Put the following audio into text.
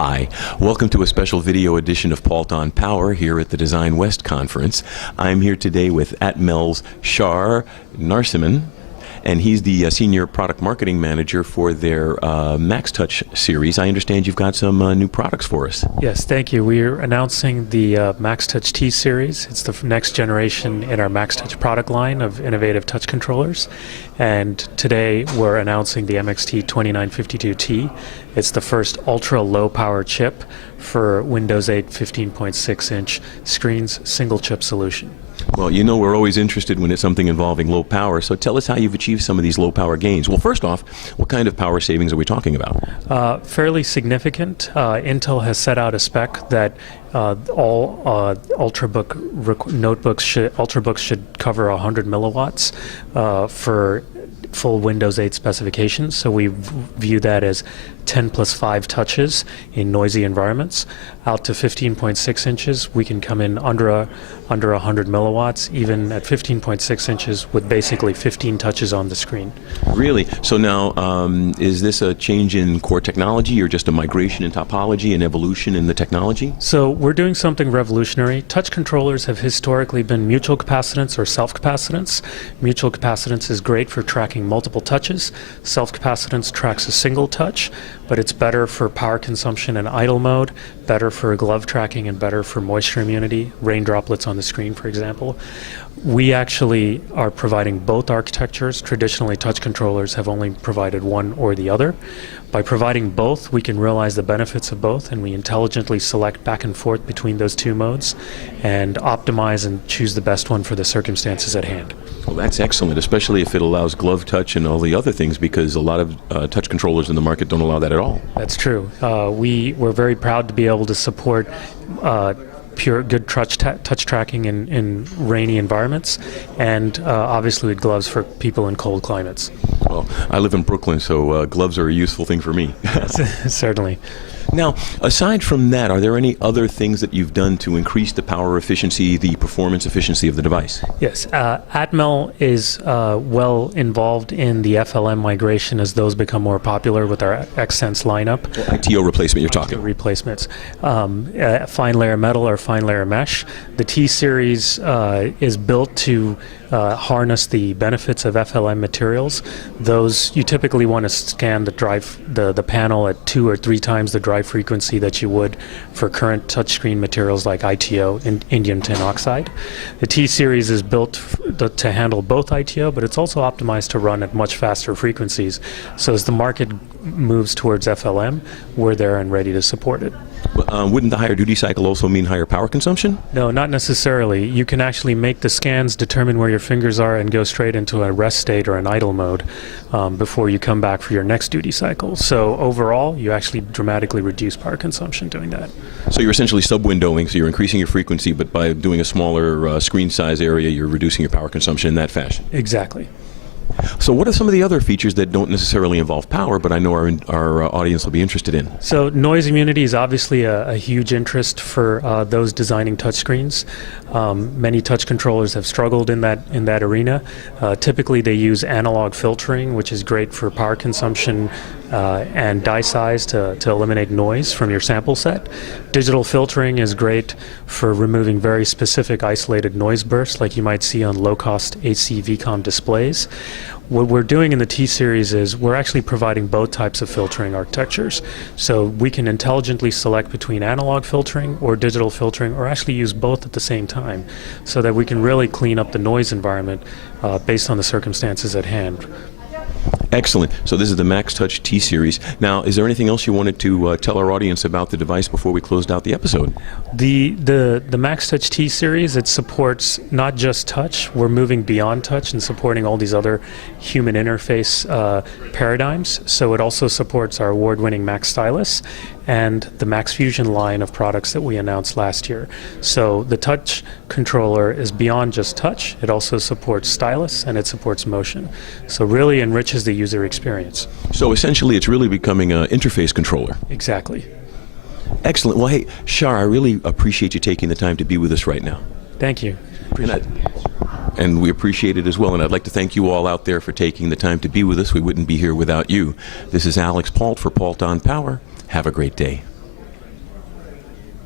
Hi, welcome to a special video edition of Paultre on Power here at the Design West Conference. I'm here today with Atmel's Shar Narasimhan, and he's the Senior Product Marketing Manager for their maXTouch series. I understand you've got some new products for us. Yes, thank you. We're announcing the maXTouch T series. It's the next generation in our maXTouch product line of innovative touch controllers. And today we're announcing the MXT2952T. It's the first ultra low power chip for Windows 8 15.6-inch screens, single chip solution. Well, you know we're always interested when it's something involving low power, so tell us how you've achieved some of these low power gains. Well, first off, what kind of power savings are we talking about? Fairly significant. Intel has set out a spec that all Ultrabooks should cover 100 milliwatts for full Windows 8 specifications, so we view that as 10 plus 5 touches in noisy environments. Out to 15.6 inches, we can come in under 100 milliwatts, even at 15.6 inches with basically 15 touches on the screen. Really? So now, is this a change in core technology or just a migration in topology and evolution in the technology? So we're doing something revolutionary. Touch controllers have historically been mutual capacitance or self-capacitance. Mutual capacitance is great for tracking multiple touches. Self-capacitance tracks a single touch, but it's better for power consumption and idle mode, better for glove tracking, and better for moisture immunity, rain droplets on the screen, for example. We actually are providing both architectures. Traditionally, touch controllers have only provided one or the other. By providing both, we can realize the benefits of both, and we intelligently select back and forth between those two modes and optimize and choose the best one for the circumstances at hand. Well, that's excellent, especially if it allows glove touch and all the other things, because a lot of touch controllers in the market don't allow that at all. That's true. We're very proud to be able to support pure good touch tracking in rainy environments, and obviously with gloves for people in cold climates. Well, I live in Brooklyn, so gloves are a useful thing for me. Certainly. Now, aside from that, are there any other things that you've done to increase the power efficiency, the performance efficiency of the device? Yes, Atmel is well involved in the FLM migration as those become more popular with our XSense lineup. ITO replacement you're talking. Replacements. Fine layer metal or fine layer mesh. The T series is built to harness the benefits of FLM materials. Those, you typically want to scan the panel at 2 or 3 times the drive frequency that you would for current touchscreen materials like ITO, indium tin oxide. The T series is built to handle both ITO, but it's also optimized to run at much faster frequencies. So as the market moves towards FLM, we're there and ready to support it. Wouldn't the higher duty cycle also mean higher power consumption? No, not necessarily. You can actually make the scans determine where your fingers are and go straight into a rest state or an idle mode before you come back for your next duty cycle. So overall, you actually dramatically reduce power consumption doing that. So you're essentially sub-windowing, so you're increasing your frequency, but by doing a smaller screen size area, you're reducing your power consumption in that fashion. Exactly. So what are some of the other features that don't necessarily involve power, but I know our audience will be interested in? So noise immunity is obviously a huge interest for those designing touchscreens. Many touch controllers have struggled in that arena. Typically they use analog filtering, which is great for power consumption and die size to eliminate noise from your sample set. Digital filtering is great for removing very specific isolated noise bursts like you might see on low-cost AC VCOM displays. What we're doing in the T series is we're actually providing both types of filtering architectures. So we can intelligently select between analog filtering or digital filtering, or actually use both at the same time, so that we can really clean up the noise environment based on the circumstances at hand. Excellent. So this is the maXTouch T series. Now, is there anything else you wanted to tell our audience about the device before we closed out the episode? The maXTouch T series, it supports not just touch. We're moving beyond touch and supporting all these other human interface paradigms. So it also supports our award-winning Max Stylus and the Max Fusion line of products that we announced last year. So the touch controller is beyond just touch. It also supports stylus and it supports motion. So really enriches the user experience. So essentially it's really becoming an interface controller. Exactly. Excellent. Well, hey, Shar, I really appreciate you taking the time to be with us right now. Thank you. And we appreciate it as well. And I'd like to thank you all out there for taking the time to be with us. We wouldn't be here without you. This is Alix for Paultre on Power. Have a great day.